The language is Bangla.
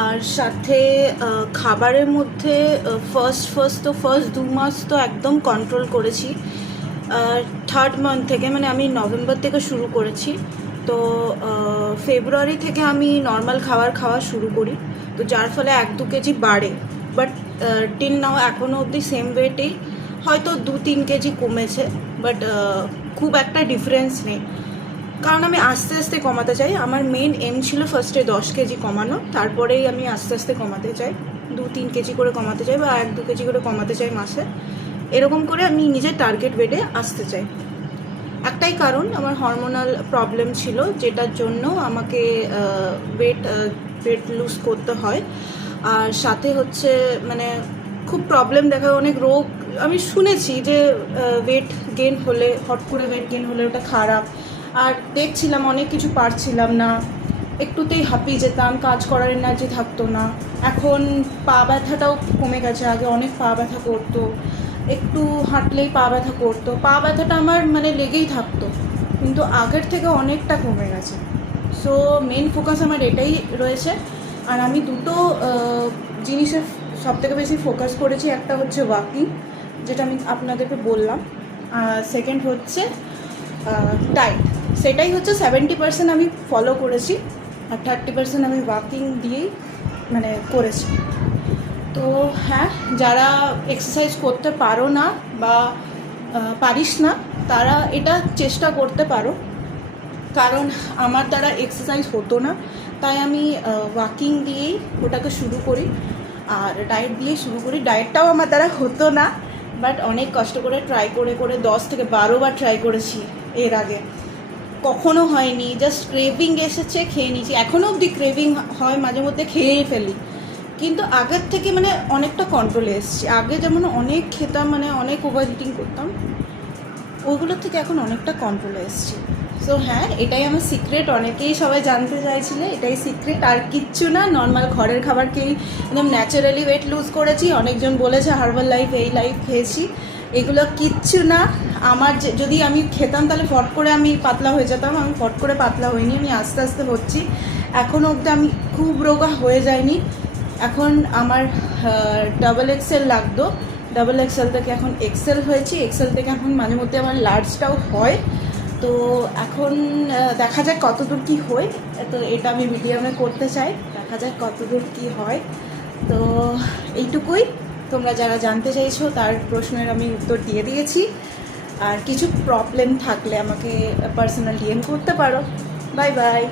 আর সাথে খাবারের মধ্যে ফার্স্ট 2 মাস তো একদম কন্ট্রোল করেছি। থার্ড মান্থ থেকে, মানে আমি নভেম্বর থেকে শুরু করেছি, তো ফেব্রুয়ারি থেকে আমি নর্মাল খাবার খাওয়া শুরু করি, তো যার ফলে 1-2 কেজি বাড়ে। বাট টিল নাও এখনও অবধি সেম ওয়েটেই, হয়তো 2-3 কেজি কমেছে, বাট খুব একটা ডিফারেন্স নেই। কারণ আমি আস্তে আস্তে কমাতে চাই। আমার মেন এম ছিল ফার্স্টে 10 কেজি কমানো, তারপরেই আমি আস্তে আস্তে কমাতে চাই, 2-3 কেজি করে কমাতে চাই বা 1-2 কেজি করে কমাতে চাই মাসে। এরকম করে আমি নিজের টার্গেট ওয়েটে আসতে চাই। একটাই কারণ, আমার হরমোনাল প্রবলেম ছিল, যেটার জন্য আমাকে ওয়েট লুজ করতে হয়। আর সাথে হচ্ছে মানে খুব প্রবলেম দেখায়, অনেক রোগ আমি শুনেছি যে ওয়েট গেন হলে, হট করে ওয়েট গেন হলে ওটা খারাপ। আর দেখছিলাম অনেক কিছু পারছিলাম না, একটুতেই হাঁপিয়ে যেতাম, কাজ করার এনার্জি থাকতো না। এখন পা ব্যথাটাও কমে গেছে, আগে অনেক পা ব্যথা করতো, একটু হাঁটলেই পা ব্যথা করতো, পা ব্যথাটা আমার মানে লেগেই থাকতো, কিন্তু আগের থেকে অনেকটা কমে গেছে। সো মেন ফোকাস আমার এটাই রয়েছে। আর আমি দুটো জিনিসে সবথেকে বেশি ফোকাস করেছি। একটা হচ্ছে ওয়াকিং, যেটা আমি আপনাদেরকে বললাম। সেকেন্ড হচ্ছে ডায়েট, সেটাই হচ্ছে 70% আমি ফলো করেছি, আর 30% আমি ওয়াকিং দিয়েই মানে করেছি। তো হ্যাঁ, যারা এক্সারসাইজ করতে পারো না বা পারিস না, তারা এটা চেষ্টা করতে পারো। কারণ আমার দ্বারা এক্সারসাইজ হতো না, তাই আমি ওয়াকিং দিয়েই ওটাকে শুরু করি, আর ডায়েট দিয়েই শুরু করি। ডায়েটটাও আমার দ্বারা হতো না, বাট অনেক কষ্ট করে ট্রাই করে 10 থেকে 12 বার ট্রাই করেছি এর আগে, কখনো হয়নি। জাস্ট ক্রেভিং এসেছে, খেয়ে নিয়েছি। এখনও অবধি ক্রেভিং হয়, মাঝে মধ্যে খেয়েই ফেলি, কিন্তু আগের থেকে মানে অনেকটা কন্ট্রোলে এসেছি। আগে যেমন অনেক খেতাম, মানে অনেক ওভার ইটিং করতাম, ওইগুলোর থেকে এখন অনেকটা কন্ট্রোলে এসেছি। সো হ্যাঁ, এটাই আমার সিক্রেট। অনেকেই সবাই জানতে চাইছিলে, এটাই সিক্রেট, আর কিচ্ছু না। নর্মাল ঘরের খাবারকেই একদম ন্যাচারালি ওয়েট লুজ করেছি। অনেকজন বলেছে হার্বাল লাইফ, এই লাইফ খেয়েছি, এগুলো কিচ্ছু না। আমার যদি আমি খেতাম তাহলে ফট করে আমি পাতলা হয়ে যেতাম। আমি ফট করে পাতলা হইনি, আমি আস্তে আস্তে হচ্ছি। এখনও অবধি আমি খুব রোগা হয়ে যাইনি। এখন আমার XXL লাগতো, XXL থেকে এখন এক্সেল হয়েছি, এক্সেল থেকে এখন মাঝে মধ্যে আমার লার্জটাও হয়। তো এখন দেখা যাক কতদূর কী হয়। তো এটা আমি মিডিয়ামে করতে চাই, দেখা যাক কতদূর কী হয়। তো এইটুকুই। তোমরা যারা জানতে চাইছো তার প্রশ্নের আমি উত্তর দিয়ে দিয়েছি। আর কিছু প্রবলেম থাকলে আমাকে পার্সোনাল ডিএম করতে পারো। Bye bye.